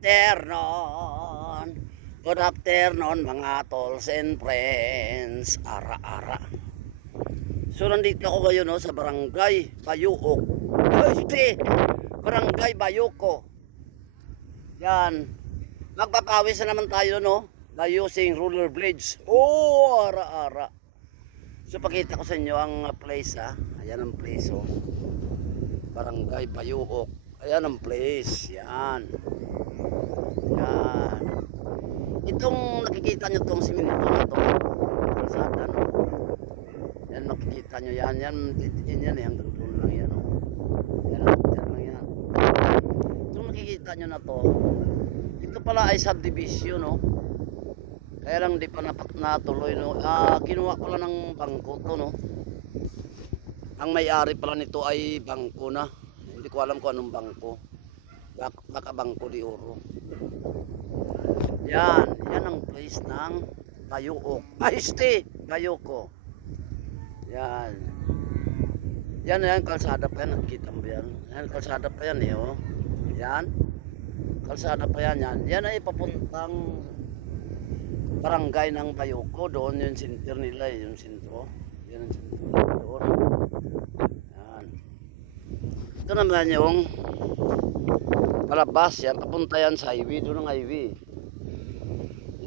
afternoon. Good afternoon mga tolls and friends. Ara-ara. So nandito ako ngayon sa Barangay Bayuok. Ay, Barangay Bayuko. Yan. Magpapawis na naman tayo by using roller blades. Oh, ara-ara. So pakita ko sa inyo ang place Ayan ang place Barangay Bayuok. Ayan ang place. Yan. Yan. Itong nakikita nyo tong simento na to. Kalsada Yan makikita nyo yan. Yan hanggang doon lang yan Yan lang yan. Itong nakikita nyo na to. Ito pala ay subdivision Kaya lang di pa natuloy kinuha ko lang ng bangko to Ang may-ari pala nito ay bangko na. Hindi ko alam kung anong bangko. Baka bangko de oro. Yan ang place ng Bayuok. Bayuko. Yan kalsada pa yan. Nakikita mo yan. Yan kalsada pa yan Yan. Kalsada pa yan. Yan ay papuntang barangay ng Bayuko. Doon yung center nila yung sentro. Yan ang sentro doon. Yan. Ito naman yung palabas yan. Papunta yan sa highway. Doon ang highway.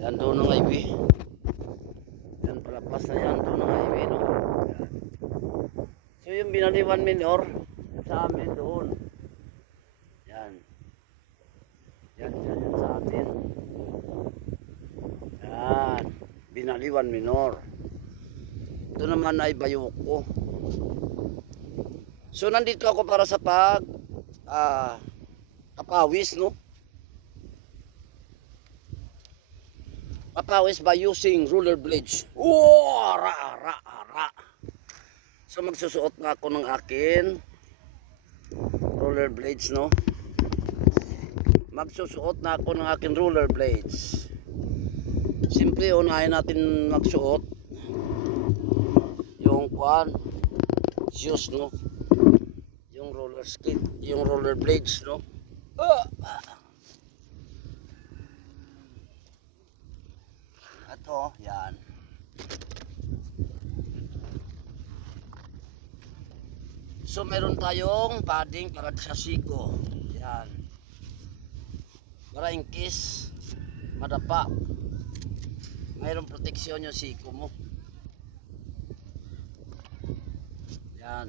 Yan doon ang highway. Yan palabas na yan. Doon ang highway Yan. So yung Binaliwan Minor sa amin doon. Yan sa atin. Yan. Binaliwan Minor. Ito naman ay Bayuko. So nandito ako para sa kapawis Papawis by using roller blades. Oh, ara. So magsusuot nga ako ng akin roller blades Magsusuot na ako ng akin roller blades. Siyempre unahin natin magsuot yung shoes yung roller skate, yung roller blades Ito, yan. So meron tayong padding para sa siko. Yan. Para in case madapa, mayroong proteksyon yung siko mo. Yan.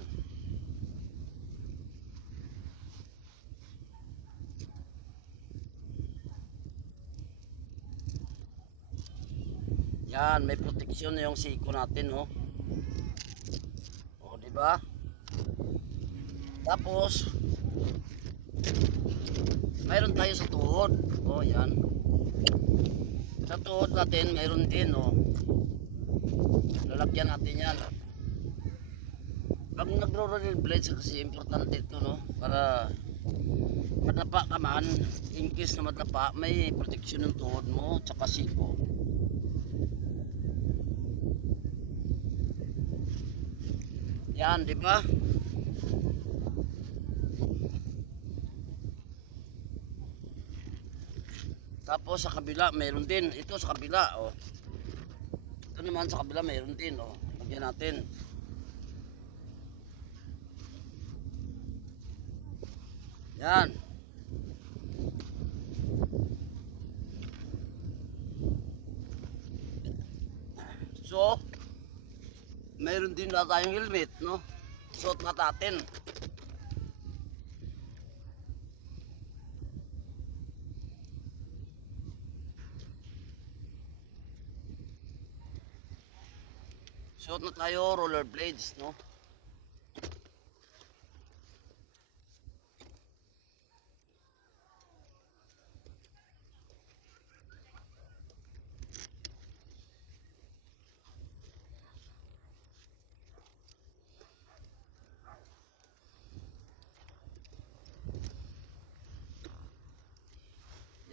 Yan, may proteksyon yung siko natin di ba? Tapos mayroon tayo sa tuhod. Yan. Sa tuhod natin mayroon din lalagyan natin yan. Pag nagro-roller blades kasi importante ito para madapa ka man, in case na madapa, may proteksyon ng tuhod mo tsaka siko. Yan, di ba? Tapos sa kabila mayroon din. Ito sa kabila Ito naman sa kabila mayroon din Lagyan natin. Yan. So mayroon din na tayong helmet suot na natin. Suot na tayo roller blades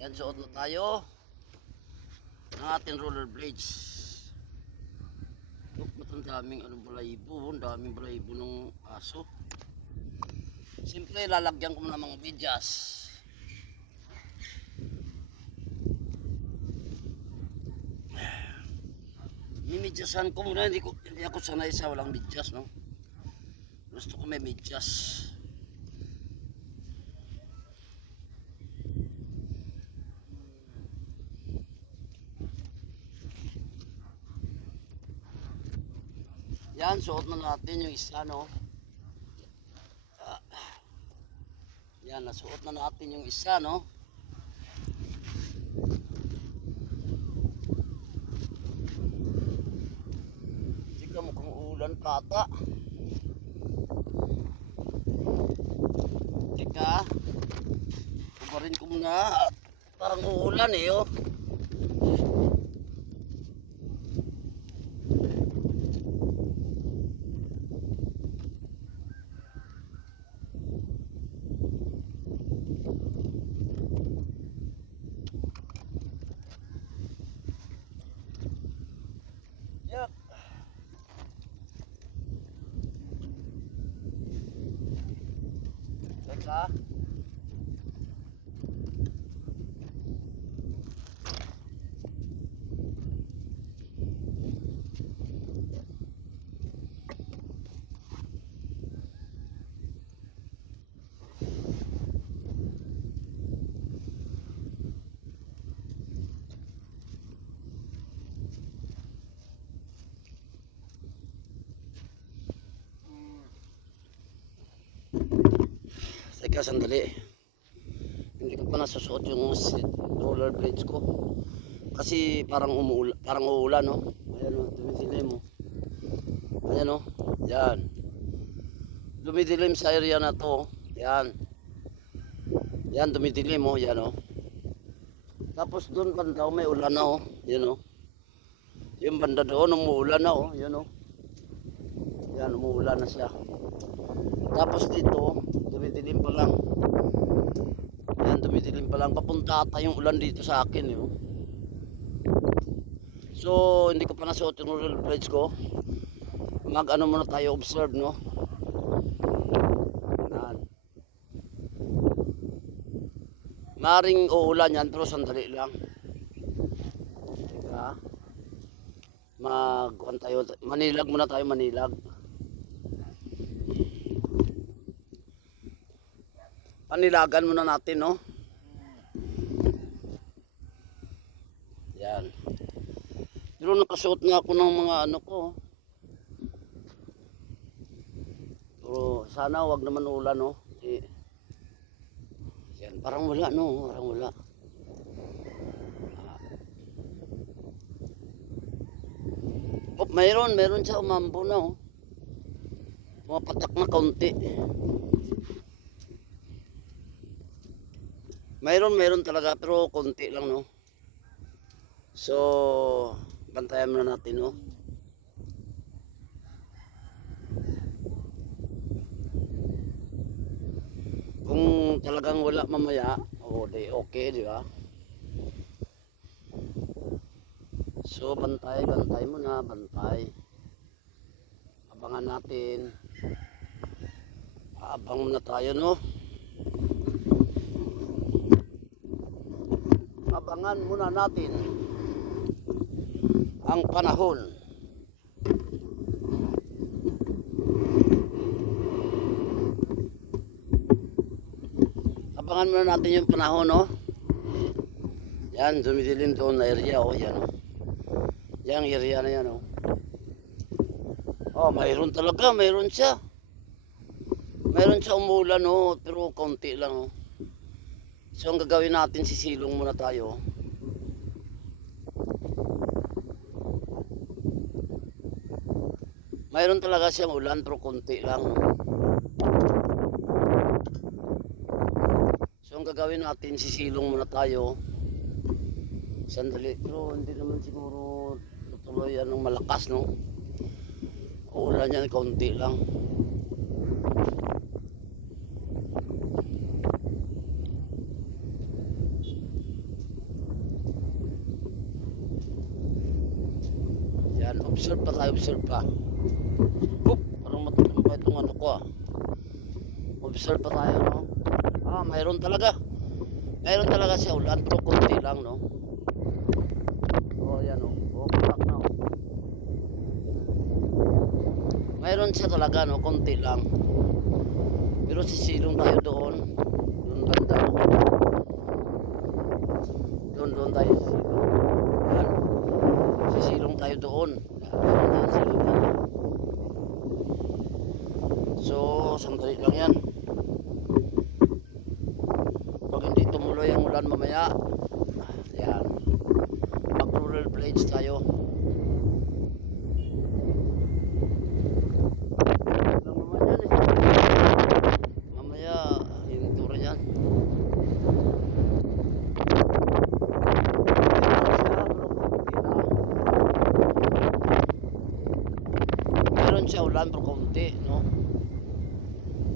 Yan, suot na tayo ng ating roller blades. Ang daming balahibo, ang daming balahibo ng aso. Siyempre lalagyan ko ng mga medyas. Mimidyasan ko muna, hindi ako sanay sa walang midyas, no? Gusto ko may midyas. Yan, suot na natin yung isa, no? Yan, nasuot na natin yung isa, no? Tika, mukhang ulan pa ata. Tika, kubarin ko muna. Parang uulan eh, oh. Yak. Teka. Teka, sandali. Hindi ko pa nasusuot yung roller blades ko. Kasi parang uulan, no? Ayan, no? Dumidilim, mo. Ayan, no? Yan. Dumidilim sa area na to. Yan. Yan, dumidilim, mo. Yan, no? Tapos doon banda, may ulan na, oh. Yan, no? Yung banda doon, umuulan na, oh. Yan, no? Yan, umuulan na siya. Tapos dito, dumidilim pa lang. Yan, dumidilim pa lang. Papunta ata yung ulan dito sa akin, yun. So, hindi ko pa nasuot yung roller blades ko. Mag-ano muna tayo, observe, no? Yan. Maring uulan yan, pero sandali lang. Teka. Tayo, manilag muna tayo, manilag. Panilagan muna natin, no? Yan. Pero nakasuot na ako ng mga ano ko. Pero sana wag naman ulan, no? Yan, parang wala, no? Parang wala. Oh, mayroon siya umambo na, oh. Mga patak na kaunti. Mayroon talaga, pero konti lang, no? So, bantayan muna natin, no? Kung talagang wala mamaya, di okay, di ba? So, bantay muna, bantay. Abangan natin. Abang muna tayo, no? Abangan muna natin ang panahon. Abangan muna natin yung panahon, no? Yan, dumidilim doon na area, oh, yan, oh. Yang area na yan, oh. Oh, mayroon talaga, mayroon siya. Mayroon siya umulan, oh, pero konti lang, oh. So ang gagawin natin, sisilong muna tayo. Mayroon talaga siyang ulan pero konti lang. So ang gagawin natin, sisilong muna tayo. Sandali, pero hindi naman siguro tutuloy anong malakas, no? Ulan yan, konti lang. Observe pa tayo, observe pa. Parang matutumba pa itong ano ko, ah. Observe pa tayo, no? Mayroon talaga. Mayroon talaga siya ulan, pero konti lang, no? Oh, yan, oh. Oh, patak na, oh. mayroon siya talaga, no? Konti lang. Pero sisilong tayo doon. Doon banda. Doon tayo sisilong. Yan. Sisilong tayo doon. Meron tayo silungan. So, sandali lang yan. Pag hindi tumuloy ang ulan mamaya, yan. Mag-rural blades tayo. Meron siya ulan pero konti, no?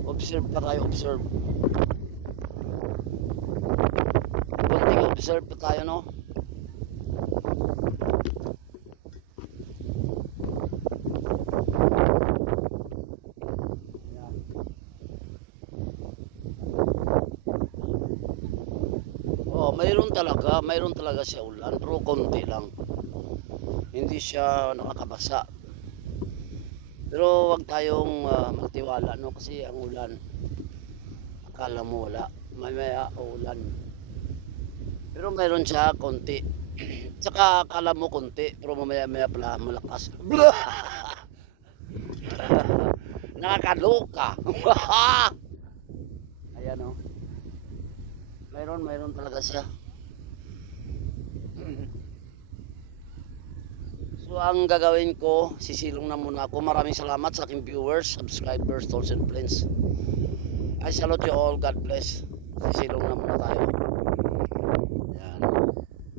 Observe pa tayo, observe. Konting observe pa tayo, no? Oh, mayroon talaga siya ulan pero konti lang. Hindi siya nakakabasa. Pero wag tayong magtiwala, no, kasi ang ulan akala mo wala, mamaya ulan. Pero mayroon siya konti. Saka akala mo konti pero mamaya pala malakas. Nakakaloka. Ayan, oh. Mayroon talaga siya. So ang gagawin ko, sisilong na muna ako. Maraming salamat sa aking viewers, subscribers, tolls and friends. I salute you all. God bless. Sisilong na muna tayo.